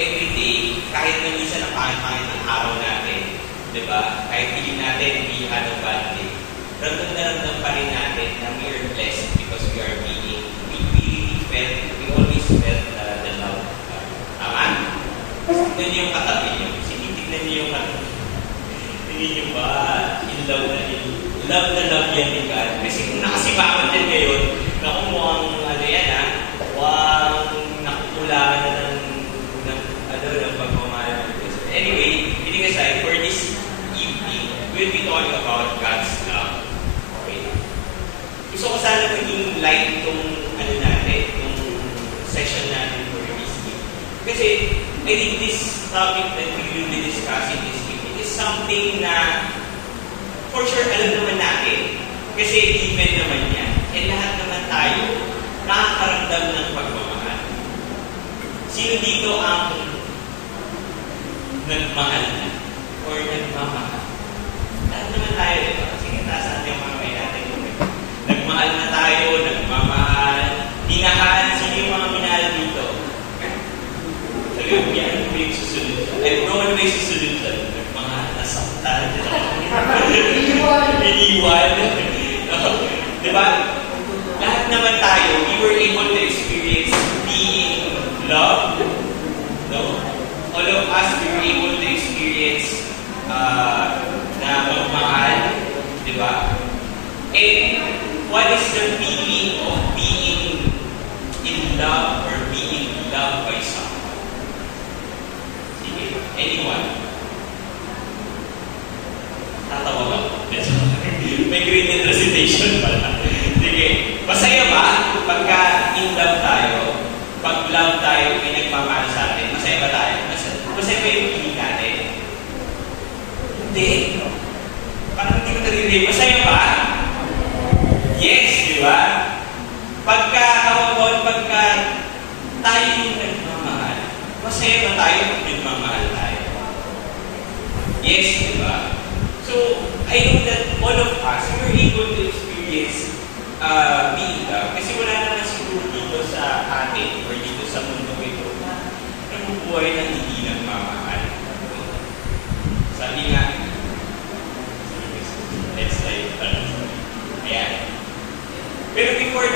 everyday, kahit na minsan ang pangit-pangit ng araw natin, di ba? Kahit feeling natin, we had a bad day. Ramdam na ramdam pa rin natin na we are blessed because we are being, we always felt the love of God. Tama? Tignan niyo yung katabi niyo. Tignan niyo yung katabi. Tignan niyo ba? In love na yun. Love na love yan ni God. Kasi kung nakasimangan din ngayon, na kumuhang ano yan ha, huwag nakukulangan na ng pagmamahal ng Diyos. Anyway, kidding aside, for this evening, we'll be talking about God's love. Okay? Gusto ko sana maging light itong itong session natin for this evening. Kasi, I think this topic that we will be discussing this evening is something na for sure alam naman natin. Kasi given naman yan. And lahat naman tayo nakakaramdam ng pagmamahal. Sino dito ang nagmahal na? Or nagmamahal? Lahat naman tayo, diba? Sige, taas natin yung mga may natin. Nagmahal na tayo, nagmamahal, minahal. Sino yung mga minahal dito? Sabi ko, yan ang may susunod. Ay, bro, ano may susunod dyan? Nagmahal, nasaktan. Iniwan. Diba? Lahat naman tayo, we were able to experience being loved. No? All of us, we were able to experience na magmahal. Diba? And what is the feeling of being in love or being loved by someone? Sige, anyone? Tatawa ba? May graded recitation pala. Sige, masaya ba pagka in love tayo? Pag love tayo, may nagmamahal sa atin, masaya ba tayo? Masaya ba yung feeling natin? Hindi. Parang hindi ko naririnig. Masaya ba? Yes, di ba? Pagka tayo yung nagmamahal, masaya ba tayo pag nagmamahal tayo? Yes, di ba? So, I know that all of us, we were able to experience being loved. Kasi wala naman siguro dito sa atin or dito sa mundo ito na nabubuhay na hindi nagmamahal. Sabi nga, let's like, ayan. Pero before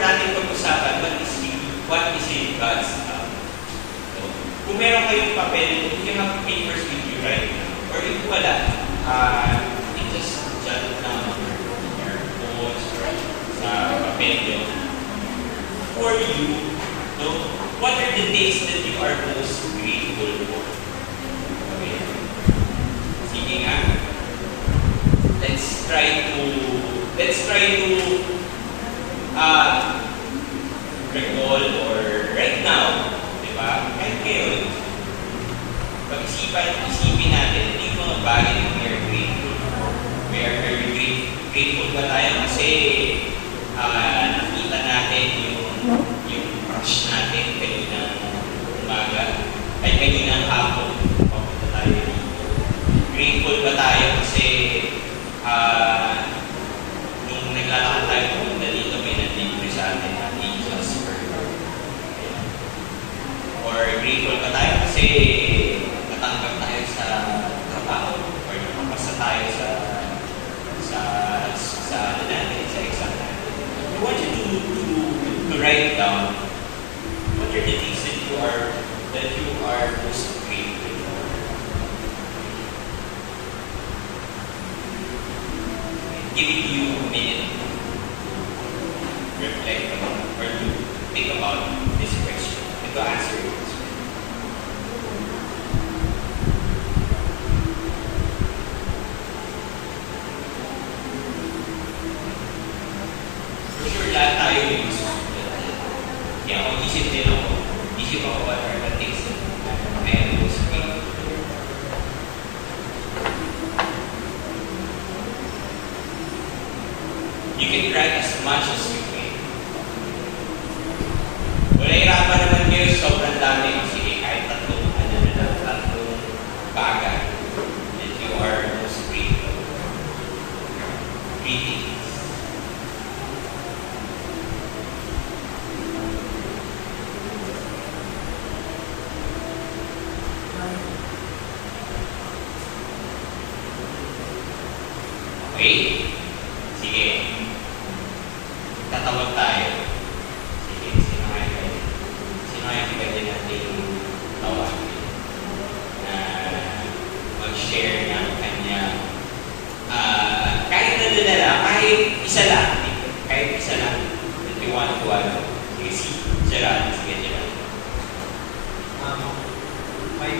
natin pag-usapan, what is it God's love? So, kung meron kayong papel, you can have papers with you right now. Or if wala, you just jot it down on your phones or sa papel yun. For you, no, what are the things that you are most grateful for? Okay. Sige nga. Let's try to recall or right now, di ba? Kahit ngayon, isipin natin, hindi mga bagay na we are grateful for. We are very grateful ba tayo kasi nakita natin yung crush natin kaninang umaga, ay kaninang hapon, papunta tayo dito. Grateful ba tayo kasi nung naglalakad tayo pumunta dito, may nandito sa atin na angels for God. Or grateful ba tayo kasi natanggap tayo sa trabaho or nakapasa tayo sa exam natin. I want you to write down what are the things that you are most grateful for. Giving you a minute to reflect or to think about this question and to answer it. Lahat tayo yung susunod. Kaya ako, isip ako what are the things that I am most grateful for.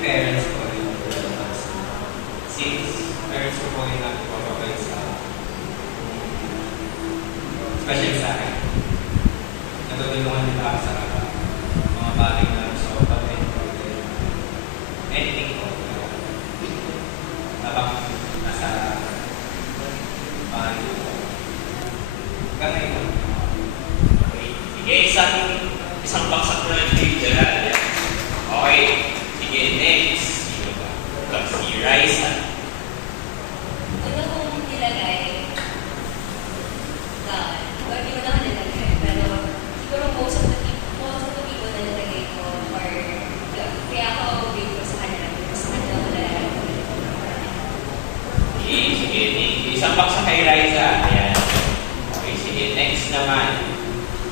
parents ko yung since parents ko po yung nagpapabay sa especially sa akin. Natutulungan nila ako sa mga bagay na gusto ko gawin. Anything po. Habang nasa bahay ko. Kamay ko. Okay. Sige, isang baksak na trivia. Okay. Sige, next. Sino ba? Si Raisa. Una kong nilagay, hindi ko na nilagay, pero siguro most of the people na nilagay ko, or kaya ako big ko sa kanila, kasi kanila ko nalagay. Okay, sige. Isang baksak kay Raisa. Ayan. Okay, sige. Next naman.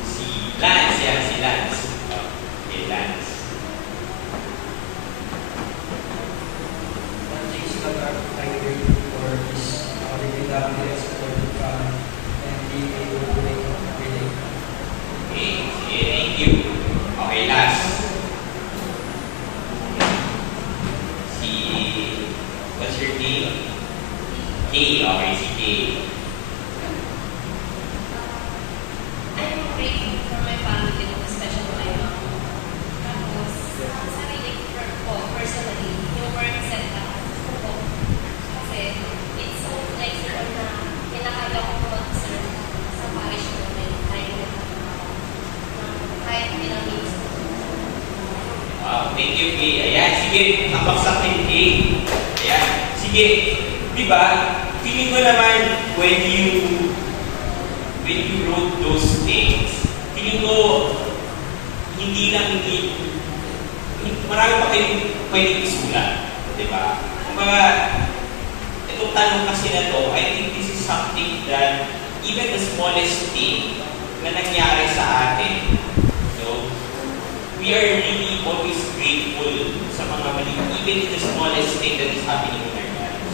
Si Lance. Yan, si Lance. Okay, Lance. Things that are like for this living down the explored fun and being able to make everything. Okay, sige. Thank you. Okay, last. Si... What's your name? Kay. Okay, si Kay. I'm grateful for my family, especially my mom. Tapos, sarili ko personally, yung work setup ko. Kasi, it's so nice na pinakaya ko mag-serve sa parish namin kahit ilang minutes. Thank you, Kay. Ayan, sige. Nakapaksak kay Kay. Ayan. Sige. Diba? Feeling ko naman when you wrote those things, feeling ko marami pa kayong pwedeng isulat. Diba? Kumbaga, itong tanong kasi na to, I think this is something that even the smallest thing na nangyari sa atin, no? We are really always grateful sa mga maliit, even in the smallest thing that is happening in our lives.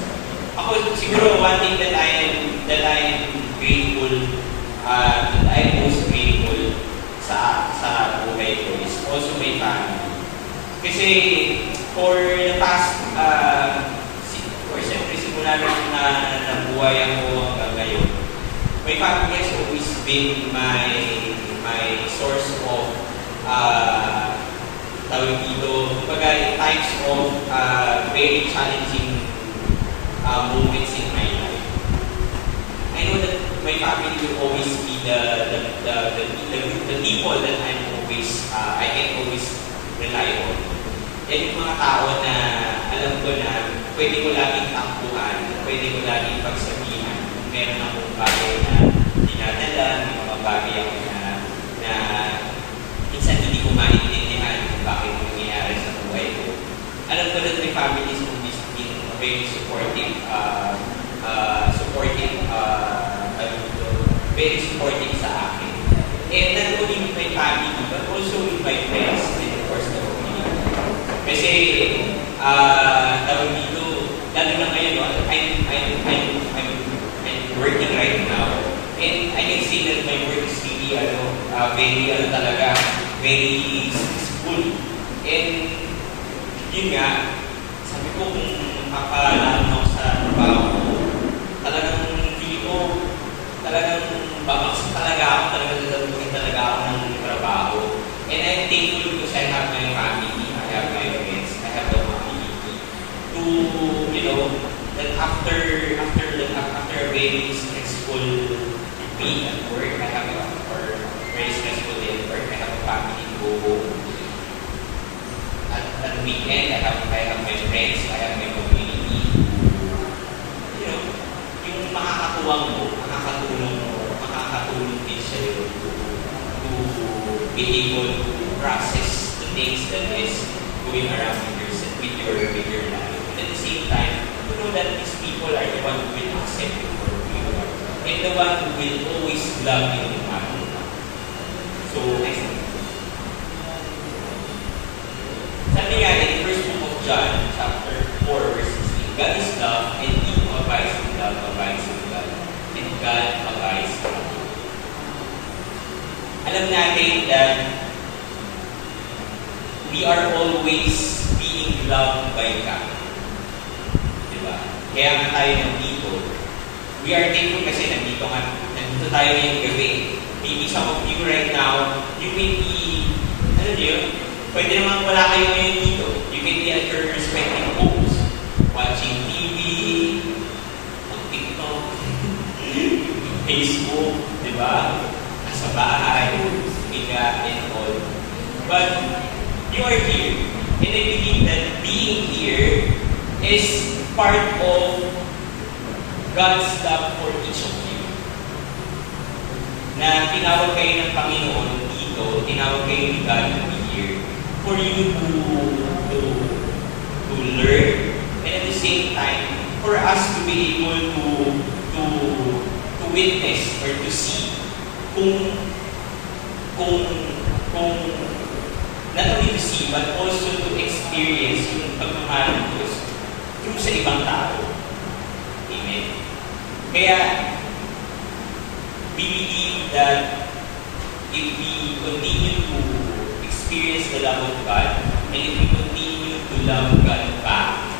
Ako, siguro, one thing that I am grateful, that I am most grateful sa buhay ko is also my family. Kasi, for the past, siyempre, simula na nabuhay ako hanggang ngayon, my family has always been my source of tawag dito, kumbaga times of very challenging moments in my life. I know that my family will always be the people that I can always rely on. Yan yung mga tao na alam ko na pwede ko laging takbuhan, pwede ko laging pagsabihan. Meron akong bagay na dinadala, may mga bagay ako na minsan hindi ko maintindihan kung bakit nangyayari sa buhay ko. Alam ko that my family is always been very supportive, very supportive sa akin. And not only with my family, but also with my friends and of course the community. Kasi, tawag dito, lalo na ngayon, no, I'm working right now. And I can say that my work is really, very successful. And, yun nga, sabi ko kung makalaan ako sa trabaho ko, talagang feeling ko, talagang babaksak talaga ako, talagang lalagawin talaga ako ng trabaho. And I'm thankful because I have my family, I have my friends, I have the community to, that after a very stressful week at work, or very stressful day at work, I have a family to go home. At the weekend, I have my friends, I have my community. Yung makakatuwang mo, makakatulong din sa'yo to be able to process the things that is going around with your life. At the same time, to know that these people are the one who will accept you for who you are. And the one who will always love you no matter what. So, next time. Sabi nga in the first book of John, chapter 4, verse 16, God is love, and he who abides in love abides in God, and God abides in him. Alam natin that we are always being loved by God. Diba? Kaya nga tayo nandito. We are thankful kasi nandito tayo ngayong gabi. Maybe some of you right now, you may be, ano niyo, pwede naman wala kayo ngayon dito. You can be at your respective homes, watching TV, TikTok, Facebook, di ba? Nasa bahay, biga, and all. But you are here. And I believe that being here is part of God's love for each of you. Na tinawag kayo ng Panginoon dito, tinawag kayo ni God to be here for you to learn, and at the same time, for us to be able to witness or to see kung not only to see but also to experience yung pagmamahal ng Diyos through sa ibang tao. Amen. Kaya we believe that if we continue to experience the love of God, and if we continue to love God back,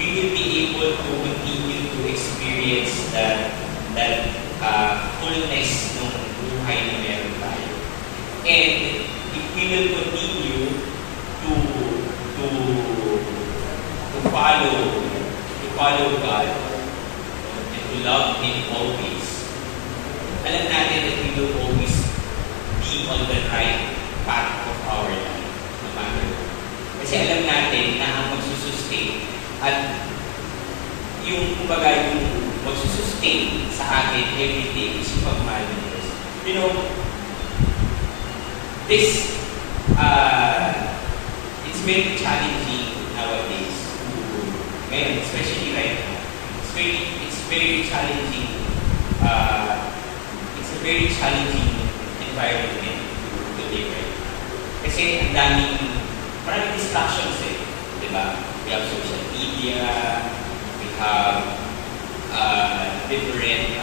we will be able to continue to experience that fullness ng buhay na meron tayo. And if we will continue to follow God and to love Him always, alam natin that we will always be on the right path of our life, no matter what. Kasi alam natin na ang magsusustain at yung magsusustain sa atin everyday is yung pagmahal ng Diyos. You know, this, it's very challenging nowadays. Ngayon, especially right now. It's very challenging. It's a very challenging environment to live right now. Kasi maraming distractions di ba? We have social media, we have different,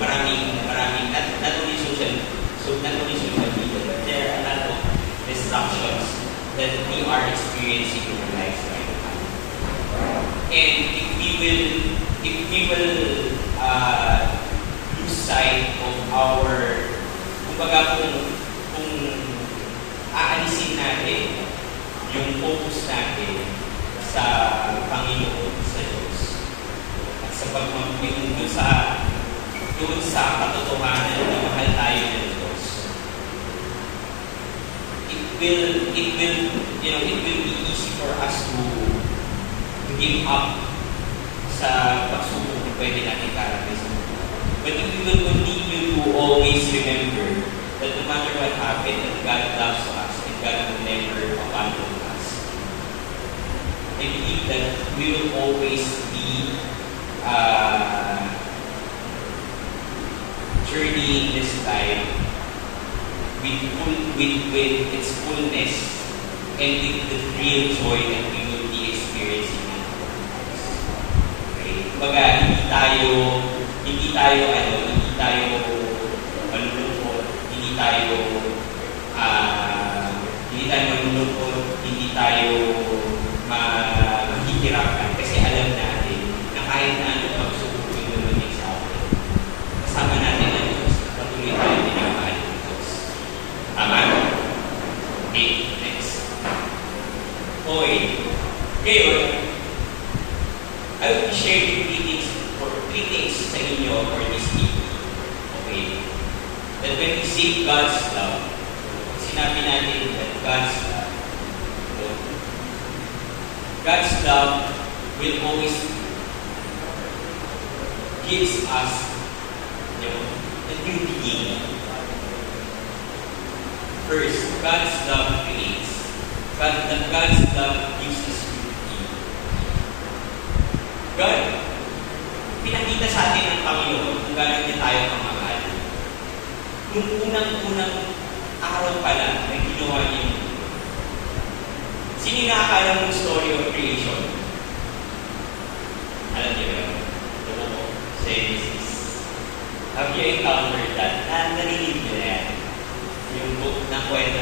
maraming, not only social media, but there are a lot of distractions that we are experiencing in our lives right now. And if we will lose sight of our, kung aalisin natin yung focus natin sa Panginoon, sa Diyos, at sa pagmamahal doon sa katotohanan na mahal tayo ng Diyos, it will be easy for us to give up sa pagsubok na pwede natin karanasan. But if we will continue to always remember that no matter what happened, that God loves us and God will never abandon us. I believe that we will always be journeying this life with its fullness and with the real joy that we will be experiencing in our lives. Okay? Kumbaga, hindi tayo malulungkot, hindi tayo malulungkot, hindi tayo mahihirapan kasi alam natin na kahit na anong pagsubok yung lumamig sa atin, kasama natin ang Diyos, patuloy tayo pinamahal ng Diyos. Tama? Okay, next. Okay. Ngayon, I will be sharing three things sa inyo for this evening. Okay? That when we say God's love, sinabi natin that God's love will always gives us a new beginning. First, God's love creates. God's love gives us new beginning. God, pinakita sa atin ng Panginoon kung gano'n niya tayo mamahal. Nung unang araw pa lang na ginawa niya yung mundo. Sino yung nakakala mong story of creation? Alam niyo ba yun? Ito po, Genesis. Have you encountered that? Narinig niyo na yan? Yung book ng kwento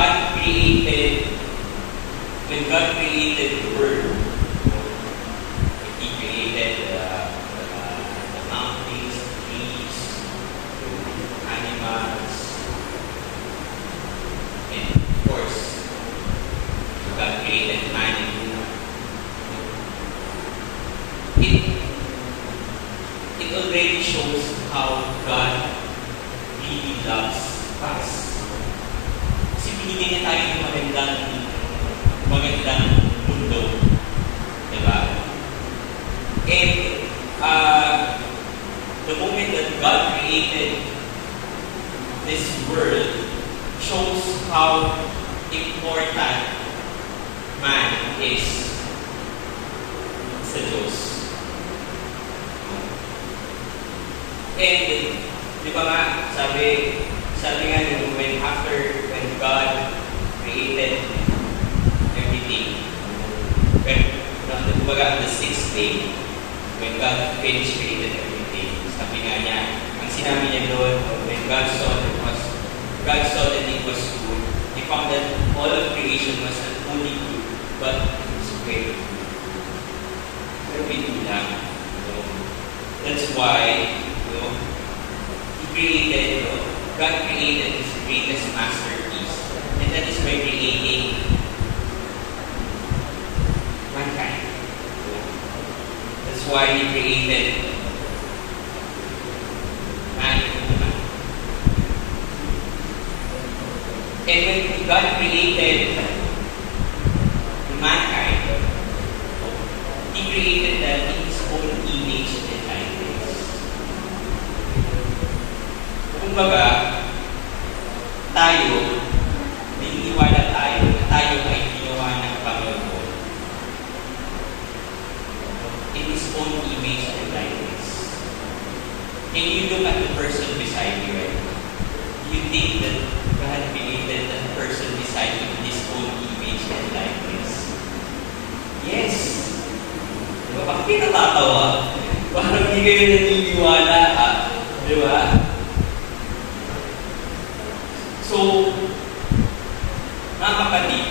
God created, when God created the world, He created the mountains, trees, animals, and of course, God created man and woman. It already shows how God really loves us. Kasi binigyan niya tayo ng magandang mundo. Diba? And the moment that God created this world shows how important man is sa Diyos. And, di ba nga, sabi nga nyo, when God created everything, on the sixth day, when God finished created everything, sabi nga niya, ang sinabi niya doon, when God saw that it was good, He found that all of creation was not only good, but it was great. Pero hindi lang. That's why, God created His greatest masterpiece, and that is by creating mankind. That's why He created man and woman. And when God created mankind, He created them in His own image and likeness. Kumbaga, naniniwala tayo na tayo ay ginawa ng Panginoon in His own image and likeness. Can you look at the person beside you right now? Do you think that God created that person beside you in His own image and likeness? Yes. Diba? Bakit kayo natatawa? Parang hindi kayo naniniwala, ha? Diba? So, mga kapatid,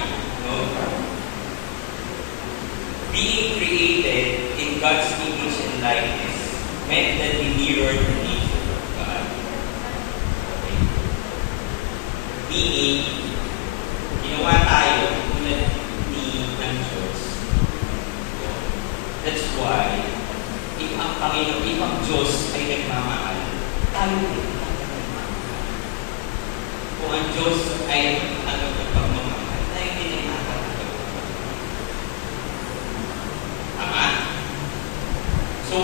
being created in God's image and likeness meant that we mirrored the nature of God. Okay. Meaning, ginawa tayo tulad ng Diyos. That's why, if ang Diyos ay nagmamahal, tayo din. Kung ang Diyos ay nagpagmamahal, tayo din ay nakakapagmamahal. Tama? So,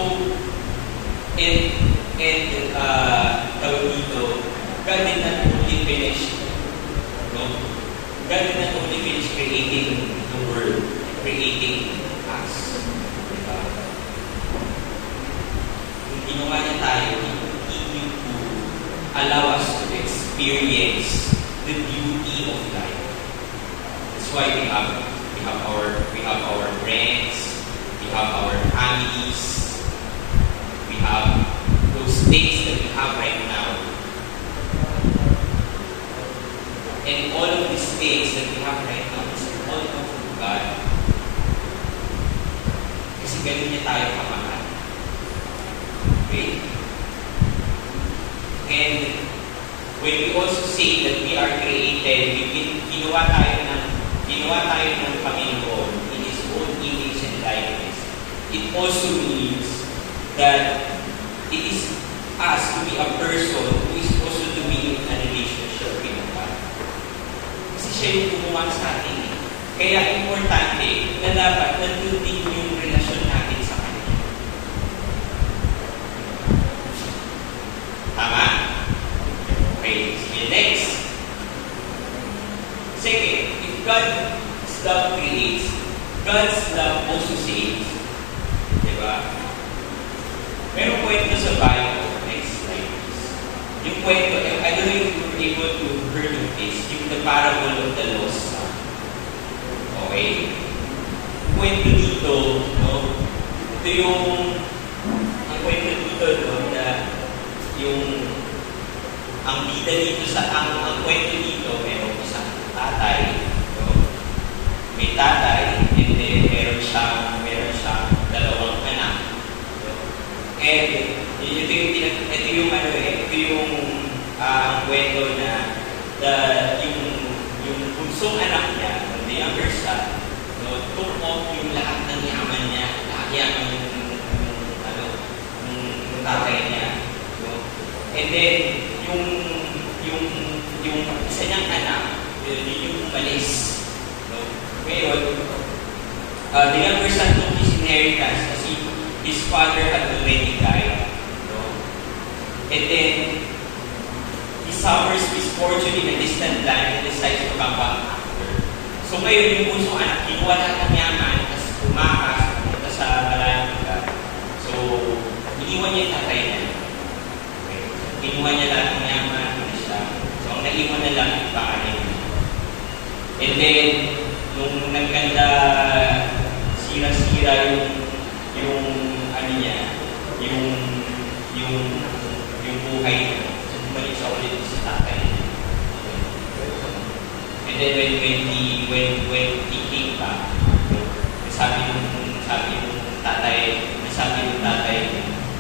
tawag dito, God did not only finish, God did not only finish creating the world, creating us. Diba? Kung ginawa niya tayo, He need to allow us to experience the beauty of life. That's why we have our friends, we have our families, we have those things that we have right now. And all of these things that we have right now is all come from God. Kasi ganun niya tayo kamahal. Okay? And when we also say that we are created, ginawa tayo ng Panginoon in His own image and likeness. It also means that it is us to be a person who is also to be in a relationship with God. Kasi siya yung gumawa sa atin. Kaya importante na dapat nandun yung relasyon natin sa Kanya. Tama? Okay, sige, next. Second, if God's love creates, God's love also saves. Diba? Merong kwento sa Bible. Next slide, please. Yung kwento, I don't know if you were able to heard of this, yung the parable of the lost son. Okay? Kwento dito, ito yung, ang kwento dito, na yung ang bida dito ang kwento dito, merong isang tatay may tatay, and then meron siyang dalawang anak. And ito yung ano ito yung kwento na yung bunsong anak niya, the younger son, no, took off yung lahat ng yaman niya, lahat yaman yung tatay niya. No? And then, yung isa niyang anak, yun yung umalis. No? Ngayon, the younger son took his inheritance kasi his father had already died. No? And then, he suffers misfortune in a distant land and decides to come back after. So ngayon, yung puso anak, kinuha lahat ng yaman, tapos tumakas, pumunta sa malayang lugar. So, iniwan niya yung tatay niya. Okay. Kinuha niya lahat ng yaman, ano siya. So, ang naiwan na lang yung panganay niya. And then, nung nagkanda, sira-sira yung ano niya, yung buhay niya. So, bumalik siya ulit sa tatay niya. And then when he came back, sabi ng tatay,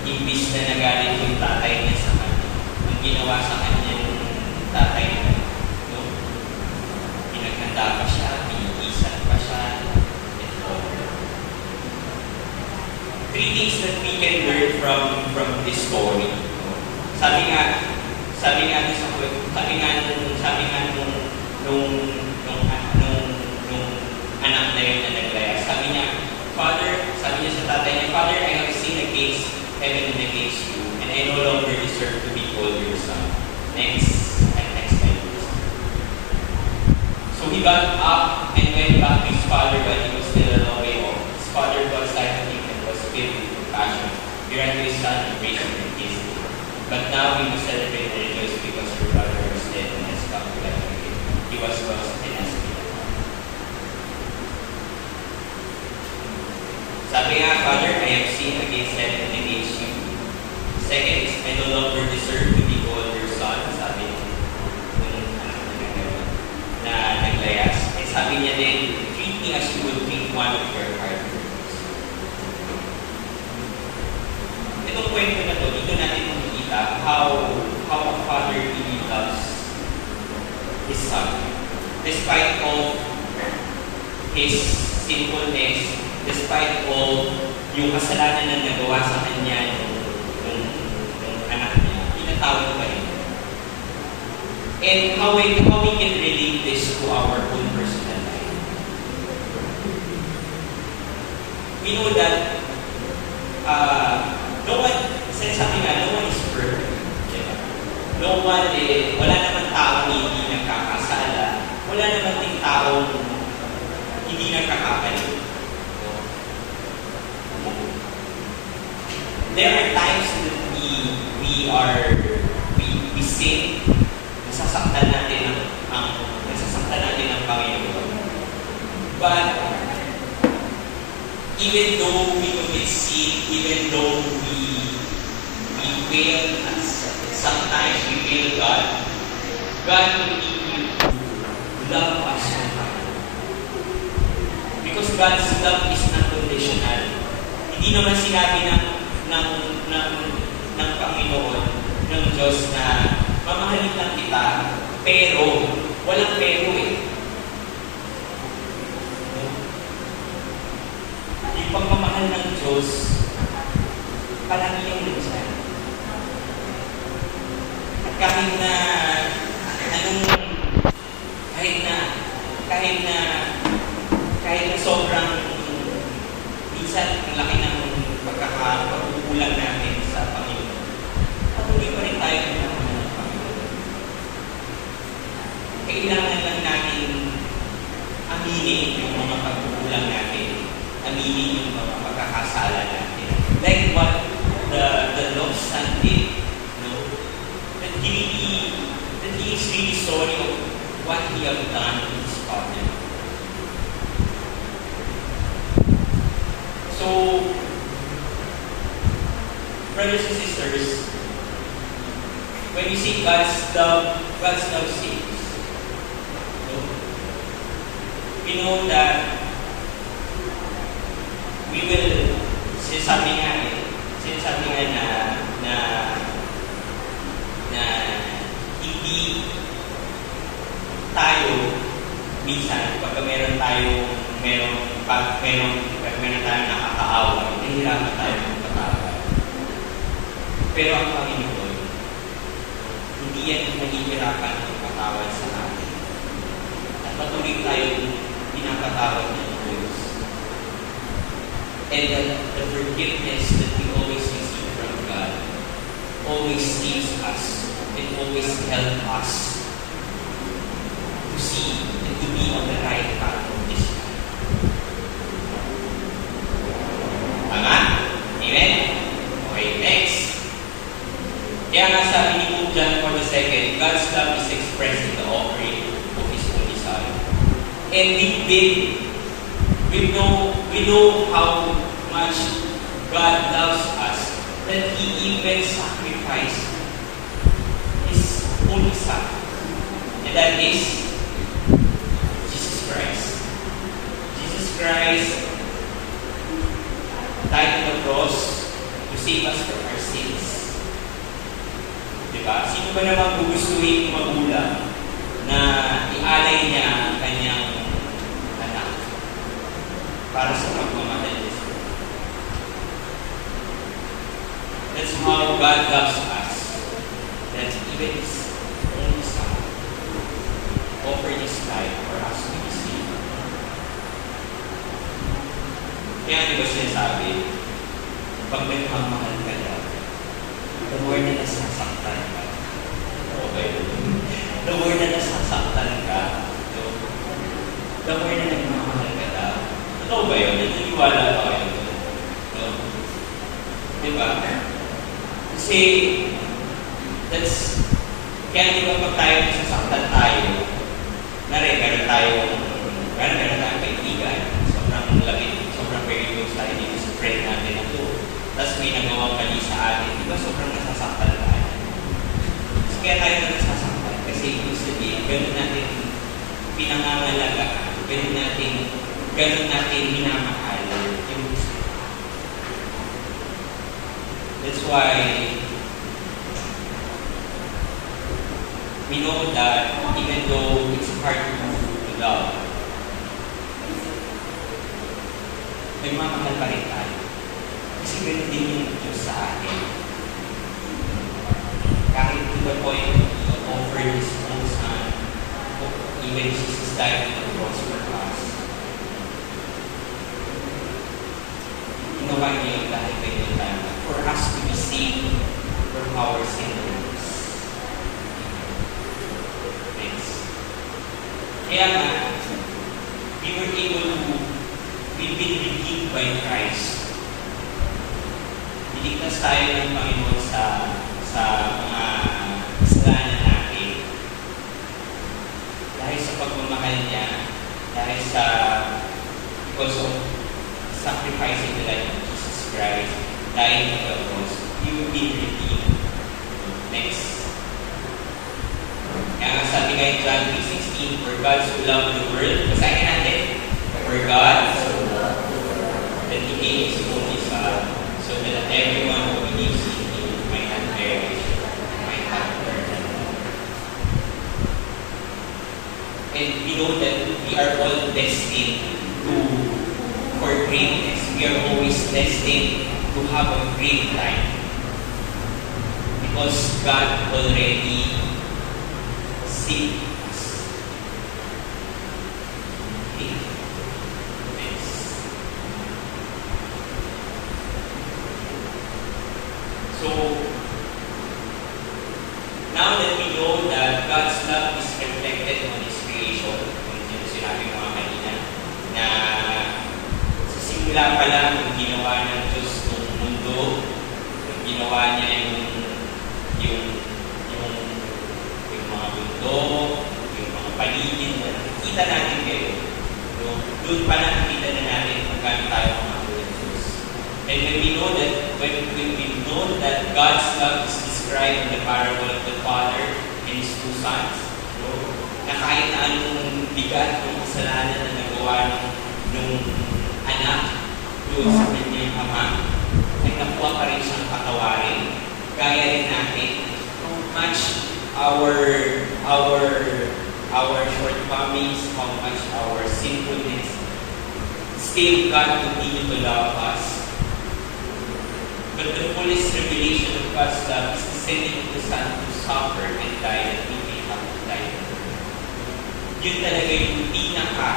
imbis na nagalit yung tatay niya sa kanya, ang ginawa sa kanya yung tatay niya, no? Pinaghanda pa siya, pinigisan pa siya, and all. Three things that we can learn from this story. Sabi nga nung anak na yun na naglayas. Sabi niya sa tatay niya, Father, I have sinned against heaven and against you, and I no longer deserve to be called your son. Next verse. So he got up and went back to his father when he was still a long way off. His father got sight of him and was filled with compassion. He ran to his son and embraced him and kissed him. But now we must celebrate and rejoice because your brother was dead and has come to life again. He was lost and has been found. Sabi nga, Father, I have sinned against heaven and against you. Second is, I no longer deserve to be called your son. Sabi nung na naglayas. Eh, sabi niya din, treat me as you would treat one of your partners. Itong kwento na to, dito natin makikita how a father really loves his son. Despite of his sinfulness, despite of yung kasalanan na nagawa sa kanya ng anak niya, pinatawad pa rin. And how we can relate this to our own personal life. We know that sabi nga, no one is perfect. Diba? Wala naman taong hindi nagkakasala. Wala naman din taong hindi nagkakapali. There are times that we sin, nasasaktan natin ang Panginoon. But even though we commit sin, even though we fail, sometimes we fail God will love us so much. Because God's love is not conditional. Hindi naman sinabi ng Panginoon, ng Diyos na mamahalin lang kita, pero walang pero eh. Yung pagmamahal ng Diyos, palagi yung minsan. At kahit na sobrang minsan ang laki ng pagkukulang natin sa Panginoon, patuloy pa rin tayo ng Panginoon. Kailangan lang natin aminin yung mga pagkukulang natin, aminin yung mga pagkakasala natin. Like what the lost son did, that he is really sorry of what he had done to his father. So, brothers and sisters, when you see God's love saves. We know that sinasabi nga na na hindi tayo minsan pag meron tayong nakakaaway, nahihirapan tayo magpatawad. Pero ang Panginoon, hindi yan nahihirapan magpatawad sa atin. At patuloy tayong pinapatawad ng Diyos. And the forgiveness that we always receive from God always saves us and always helps us to see and to be on the right path of this life. Tama? Amen? Okay, next. Kaya nga sabi ni Pope John Paul II, God's love is expressed in the offering of His only Son. And we know how much God loves us that He even sacrificed His only Son. And that is Jesus Christ. Jesus Christ died on the cross to save us from our sins. Diba? Sino ba naman gugustuhin magulang na ialay niya ang kanyang anak para sa pagmamahal niya? That's how God loves us. That even His only Son offered His life for us to be saved. Kaya di ba sinasabi, pag nagmamahal ka daw, the more na nasasaktan ka. Okay. The more na nasasaktan ka, the more na nagmamahal ka daw. Totoo ba yun? Naniniwala ba kayo? No? Diba? Kasi, kaya di ba pag tayo nasasaktan tayo, meron tayong kaibigan, sobrang lapit, sobrang very close tayo dito sa friend natin na to. Tapos may nagawang mali sa atin, di ba sobrang nasasaktan tayo? Kasi kaya tayo nasasaktan, kasi ibig sabihin, ganun natin pinangangalagaan, ganun natin minamahal yung gusto. That's why we know that even though it's hard to love, nagmamahal pa rin tayo. Kasi ganun din yung Diyos sa atin. Kahit to the point He offered His own Son, even Jesus died on the cross for us. Ginawa niya yung dahil kayo tayo for us to be saved from our sins. Next. Kaya nga, we've been redeemed by Christ. Niligtas tayo ng Panginoon sa mga kasalanan natin. Dahil sa pagmamahal niya, dahil because of sacrificing the life of Jesus Christ, dying on the cross, you've been redeemed. Next. Kaya nga sabi kay John 3:16, for God so loved the world, basahin natin, for God so loved the world, that He gave His only Son, so that everyone who believes in Him might not perish, might have eternal life. And we know that we are all destined for greatness. We are always destined to have a great life. Because God already saved us. Okay? Next. So, now that we know that God's love is reflected on His creation, yung sinabi mga kanina, na sa simula pa lang yung ginawa ng Diyos ng mundo, yung ginawa niya yung mga mundo, yung mga paligid na nakikita natin kayo. So, doon pa nakikita na natin kung gaano tayo mga ng Diyos. And when we know that God's love is described in the parable of the Father and His two sons, na kahit na anong bigat ng kasalanan na nagawa ng anak doon sa kanyang ama, matutuwa pa rin siyang patawarin. Gaya rin natin, how much our shortcomings, how much our sinfulness, still God continue to love us. But the fullest revelation of God's love is the sending of the Son to suffer and die that we may have life. Yun talaga yung pinaka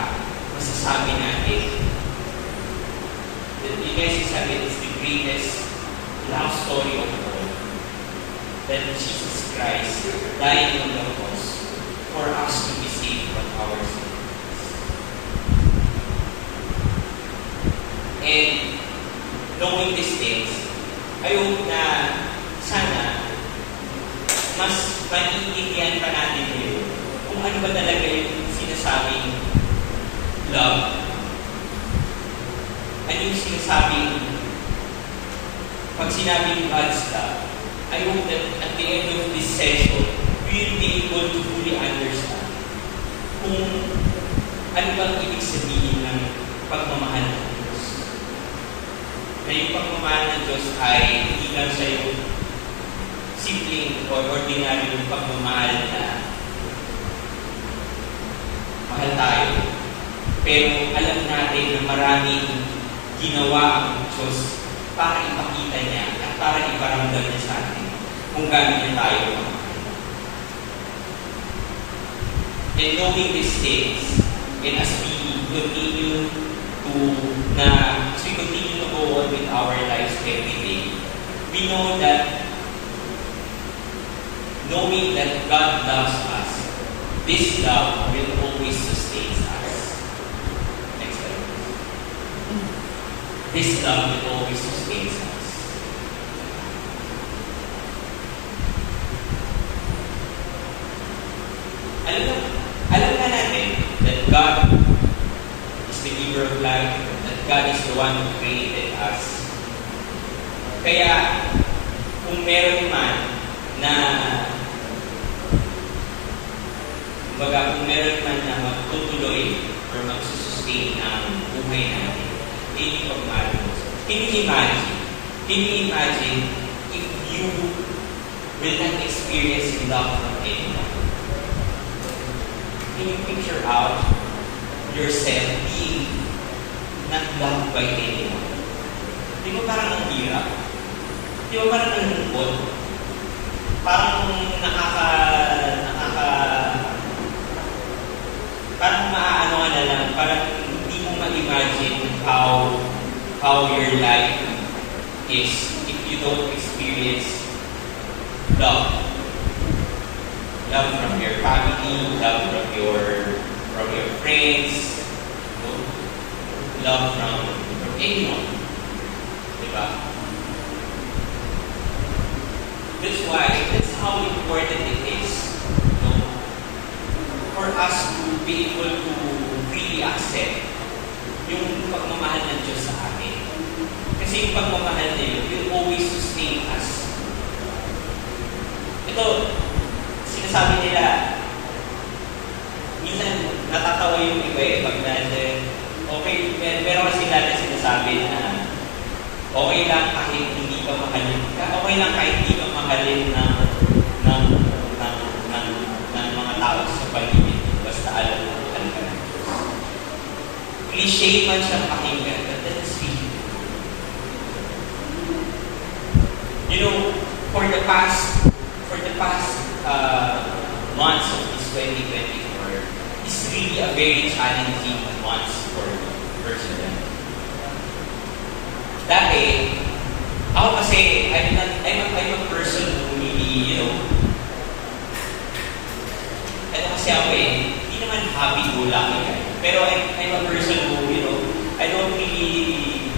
masasabi natin. That you guys sabi it's the greatest love story of all. That Jesus Christ died on the cross for us to be saved from our sins. And knowing these things, I hope na sana mas maintindihan pa natin yun kung ano ba talaga yung sinasabing love. Ano yung sinasabing pag sinabing God's love. I hope that at the end of this session, we will be able to fully understand kung ano bang ibig sabihin ng pagmamahal ng Diyos. Na yung pagmamahal ng Diyos ay hindi lang siya yung simpleng or ordinary yung pagmamahal na mahal tayo. Pero alam natin na maraming ginawa ang Diyos para ipakita niya at para iparamdam niya sa atin kung gaano niya tayo mahal. And knowing these things, and as we continue to go on with our lives every day, we know that knowing that God loves us, this love will always sustain us. Next slide. This love will always sustain us. Alam na natin that God is the giver of life, that God is the one who created us. Kaya, kung meron man na magtutuloy or magsusustain ang buhay natin, hindi pagmahal mo. Can you imagine if you will not experience love from anyone? Can you picture out yourself being not loved by anyone? Di ba parang ang hirap? Di ba parang ang lungkot? Parang parang maaano ka na lang, parang hindi mo ma-imagine how your life is if you don't experience love. Love from your family, love from your friends, love from anyone. Diba? That's how important it is, for us to be able to really accept yung pagmamahal ng Diyos sa atin. Kasi yung pagmamahal na yun will always sustain us. Ito, sinasabi nila, minsan natatawa yung iba pag okay, meron kasi sila na sinasabi na okay lang kahit hindi ka mahalin, okay lang kahit hindi ka mahalin ng mga tao sa paligid, basta alam mo mahal ka ng Diyos. Cliché man siyang pakinggan, but that's really. You know, for the past months of this 2024 is really a very challenging months for me personally. Dati, ako kasi, I'm a person who really, kasi ako hindi naman happy-go-lucky guy. Pero I'm a person who, I don't really,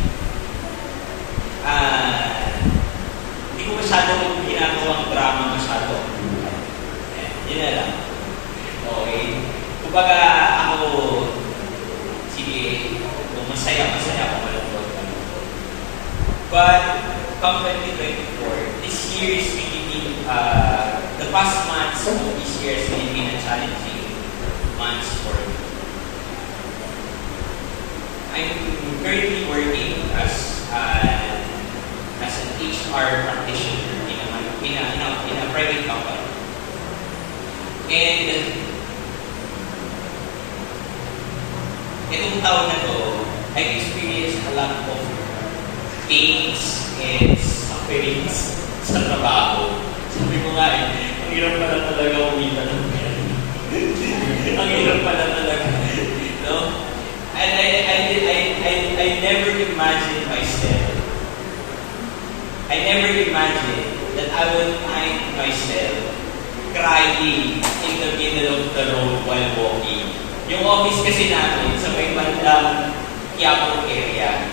hindi ko masyadong ginagawang drama masyado. Yun na lang. Okay. Kumbaga ako, sige, kung masaya ako malungkot. But, come 2024, this year is really been, the past months of this year has really been a challenging months for me. I'm currently working as an HR practitioner in a private company. And itong taon na to, I've experienced a lot of pains and sufferings sa trabaho. Sabi ko nga ang hirap pala talaga umita ng pera. Ang hirap pala talaga. No? And I never imagined myself. I never imagined that I would find myself crying in the middle of the road while walking. Yung office kasi namin sa may bandang Quiapo area.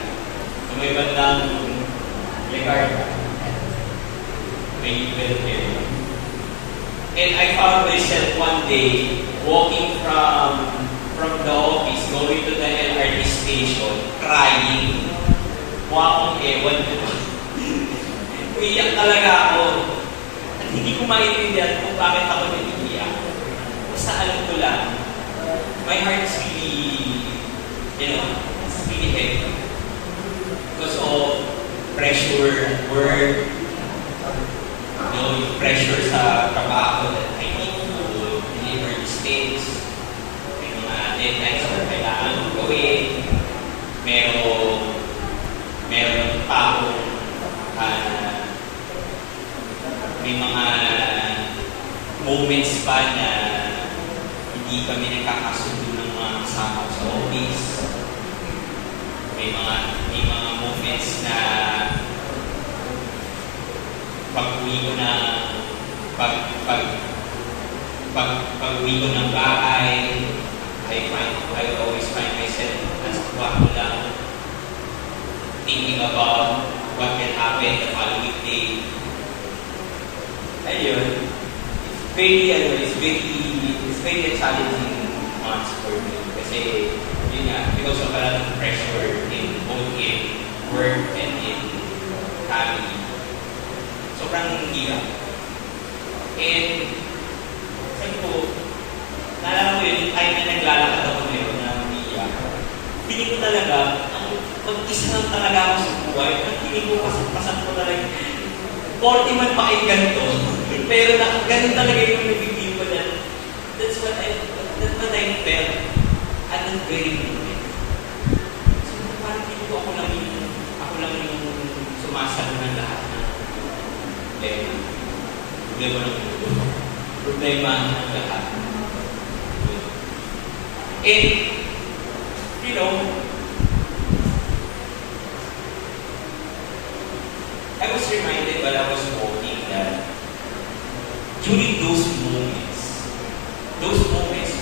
Sa may bandang Legarda. May belt area. And I found myself one day walking from the office, going to the LRT station, crying. Mukha akong ewan. Umiyak talaga ako. At hindi ko maintindihan kung bakit ako nag-iiyak. Basta alam ko lang, my heart is really, it's really heavy. Because of pressure at work, yung pressure sa trabaho that I need to deliver these things. May mga deadlines na kailangan kong gawin. Meron pa akong may mga moments pa na hindi kami nagkakasundo ng mga kasama ko sa office. May mga moments na pag-uwi ko ng bahay, I always find myself as kwarto lang, thinking about what can happen the following day. Ayun. It's very challenging months for me. Kasi, yun nga, because of a lot of pressure both in work and in family. Sobrang hirap. And, sabi ko, naalala ko yun, yung time na naglalakad ako ngayon na umiiyak. Piling ko talaga, mag-isa lang talaga ako sa buhay. Piling ko, pasan ko talaga, 40 man pa ay ganito. Pero ganun talaga yung nabibigay ko na that's what I felt at that very moment. So, parang hindi ko ako lang yung sumasalo ng lahat ng problema ng lahat. And, I was reminded while I was walking that during those moments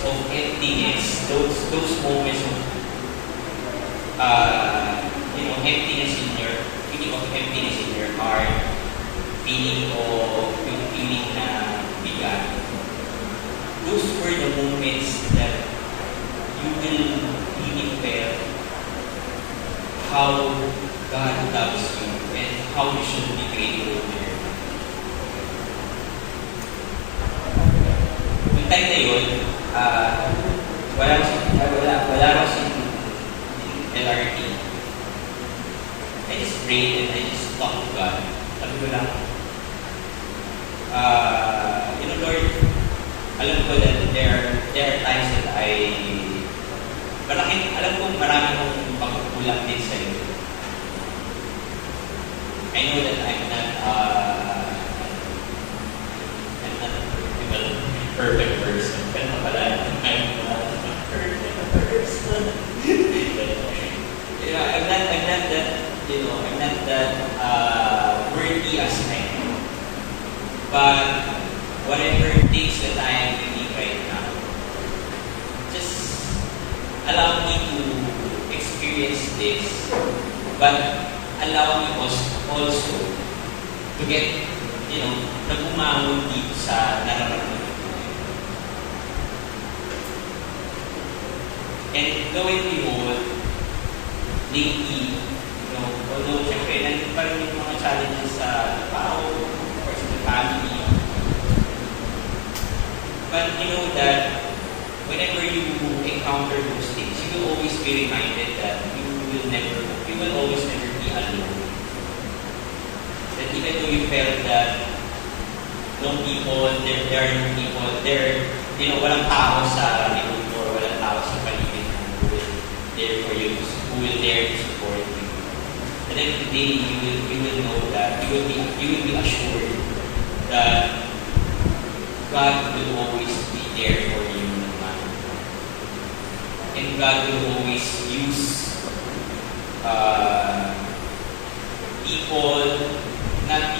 of emptiness, those moments of emptiness emptiness in your heart, feeling na bigat. Those were the moments that you will really feel how God loves you and how you should be grateful to Him. Yung time na yun, wala ako si LRT. I just prayed and I just talked to God. Sabi ko lang, Lord, alam ko that there are times that alam ko marami akong pagkukulang din sa iyo. I know that I'm not a perfect person. Pero pala, I'm not a perfect person. I'm not that worthy as I am. But whatever things that I am doing right now, just allow me to experience this, but allow me also to get, na bumangon dito sa nararamdaman ko. And going behold, lately, although syempre, nandun pa rin yung mga challenges sa trabaho, of course, the family. But you know that whenever you encounter those things, you will always be reminded that you will always never be alone. That That even though you felt that no people, there are no people, walang tao sa likod mo, or walang tao sa paligid mo who will there for you, who will there to support you. And then today, you will know that, you will be assured that God will always be there for you no matter what. And God will always use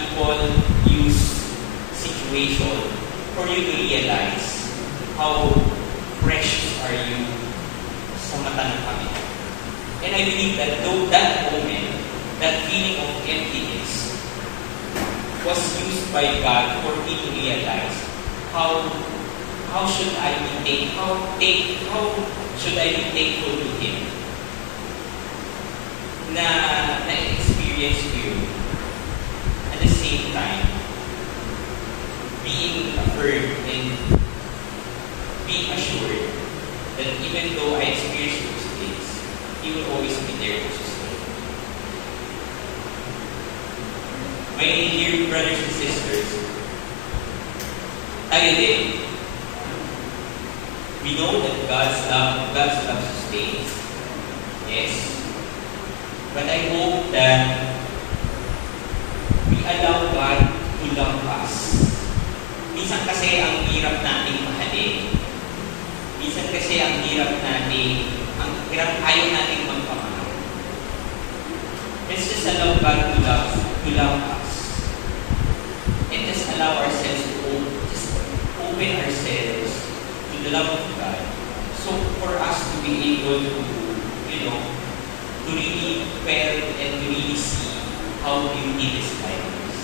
people use situation for you to realize how precious are you sa mata ng Panginoon. And I believe that though that moment, that feeling of emptiness was used by God for me to realize how should I be thankful to Him na experience ko yun. At the same time, being affirmed and being assured that even though I experience those things, He will always be there to sustain. My dear brothers and sisters, tayo din, we know that God's love sustains. Yes. But I hope that we allow God to love us. Minsan kasi ang hirap nating mahalin. Minsan kasi ang hirap ayaw nating magpamahal. Let's just allow God to love us. And just allow ourselves to open ourselves to the love of God. So for us to be able to, to really feel and to really see how beauty this life is.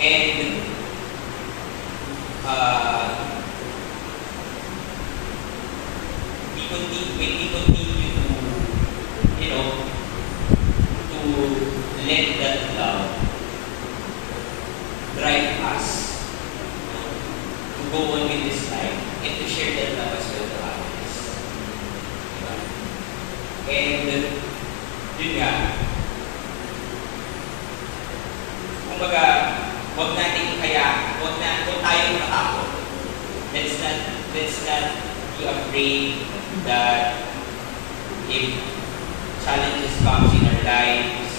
And when we continue to let that love drive us to go on with this life and to share that love as well to others. Diba? And yun nga, kumbaga, huwag tayong matakot. Let's not be afraid that if challenges comes in our lives,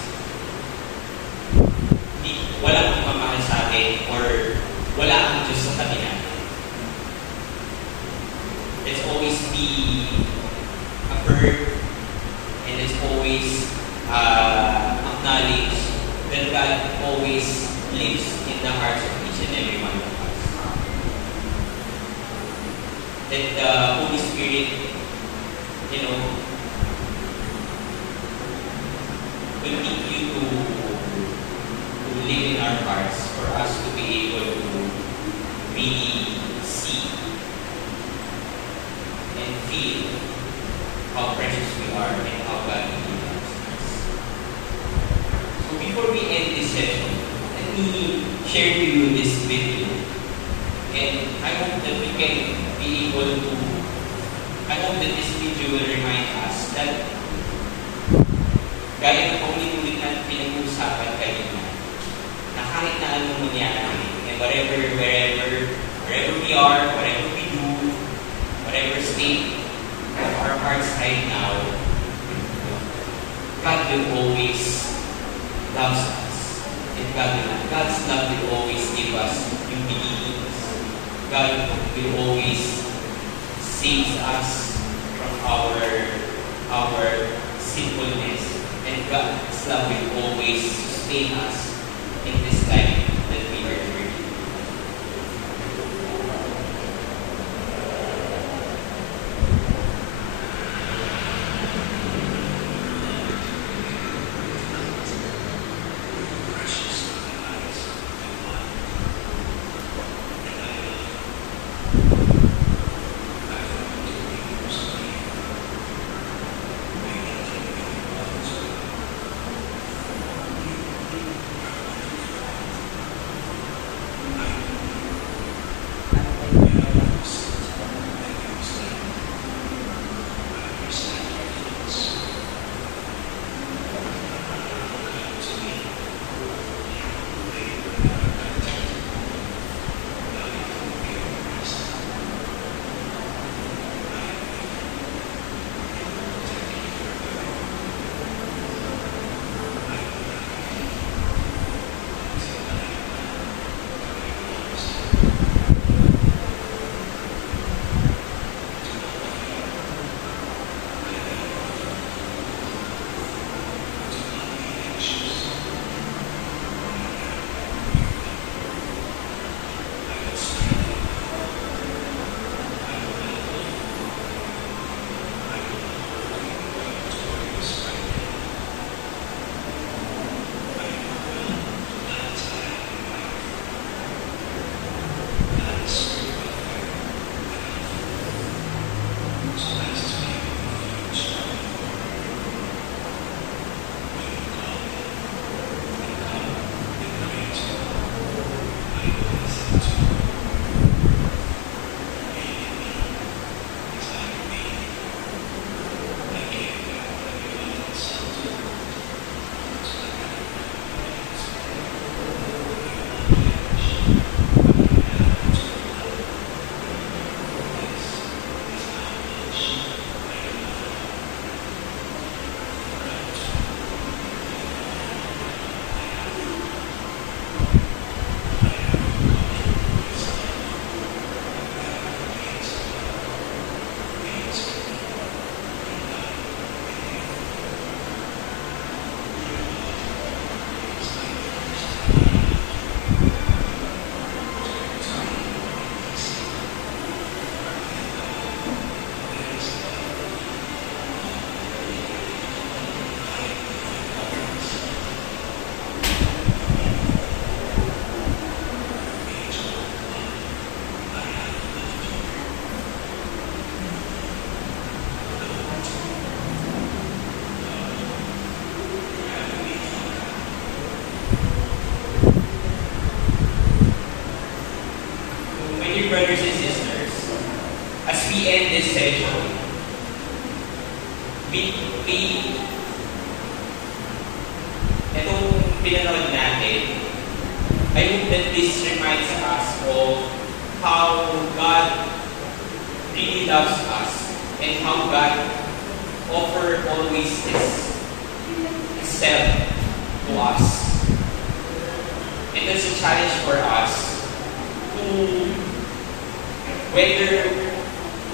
walang mamahal sa atin or wala ang Diyos sa tabi natin. Let's always be affirmed and let's always acknowledge that God always lives in the hearts of each and every one of us. That the Holy Spirit, continue to live in our hearts for us to be able to really see and feel how precious we are and how God really loves us. So before we end this session, let me share to you this video. And I hope that we can be able to, I hope that this video will remind us that gaya ng paulit-ulit natin pinag-uusapan kanina, na kahit na anong mangyari, and wherever we are, whatever we do, whatever state of our hearts right now, God will always love us. And God's love will always give us yung beginnings. God will always save us from our sinfulness. And God's love will always sustain us in this life that we are living. we itong pinanood natin, I hope that this reminds us of how God really loves us and how God offers always His self to us. And that's a challenge for us to whether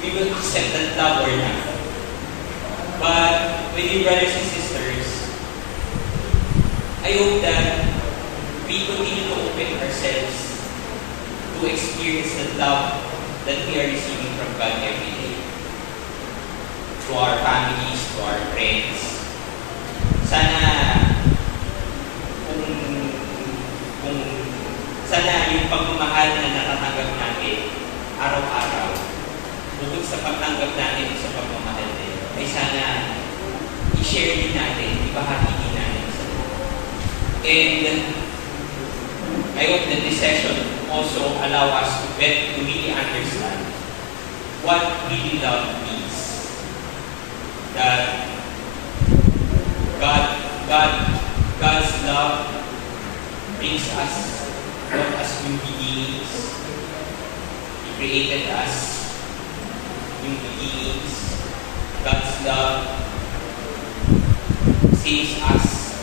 we will accept that love or not. But with you brothers and sisters, I hope that we continue to open ourselves to experience the love that we are receiving from God every day. To our families, to our friends. Sana sana yung pagmamahal na natatanggap natin araw-araw, bukod sa pagtanggap natin sa pagmamahal din, ay sana i-share din natin, ibahagi din natin sa Lord. And I hope that this session also allow us to really understand what really love means. That God's love brings us not as new beginnings. He created us new beginnings. God's love saves us,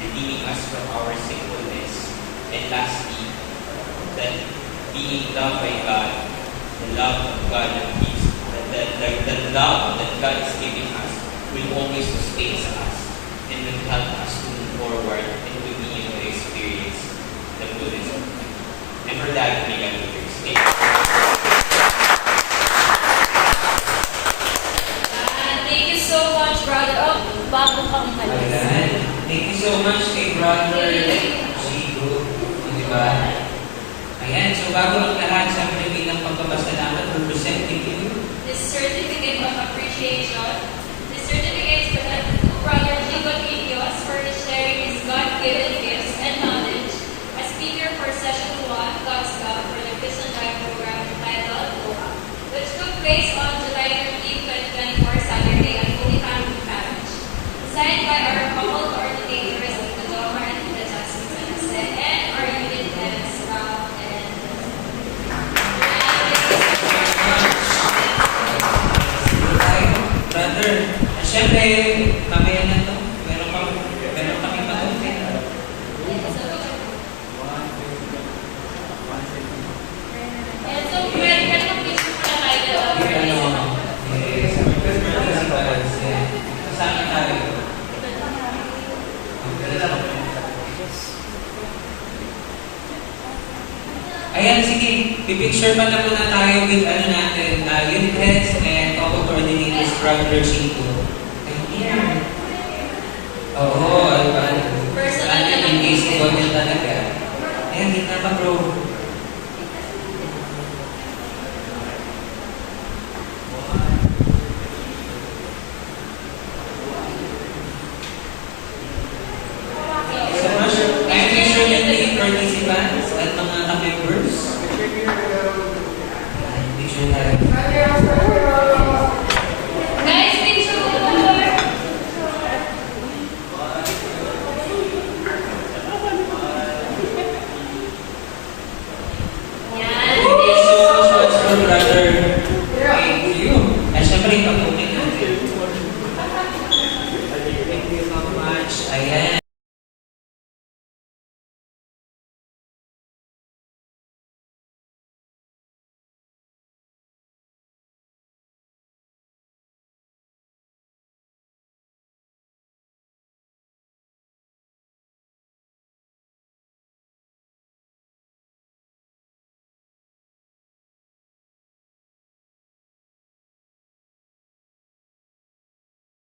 redeeming us from our sinfulness. And lastly, that being loved by God, the love of God that gives, the love that God is giving us will always sustain us and will help us to move forward and continue to experience the goodness of God. And for that, may God be praised. Thank you. Thank you so much, brother. Oh, bago kang malis. Ayan. Thank you so much kay Brother Chico. Diba? Ayan, so bago ang lahat, siyempre bilang pagpapasalamat, we're presenting you This certificate of appreciation. This certificate is presented to Brother Chico Quintos for sharing his God-given gifts and knowledge as speaker for Session 1, God's Love, for the Christian Life program entitled Loa, which took place on July 13, 2024, Saturday at Holy Family Parish. Signed by our couple coordinators, Tito Doma and Tita Jasmine Sanase, and our unit heads, Ralph and Brother, siyempre, mamaya na to. Meron kami patutin. And so, pwede ka naman picture muna tayo. Kasama tayo. Ayan, sige. Pipicture pa na muna tayo with natin, unit heads and couple coordinators, Brother Chico. And here. Oo.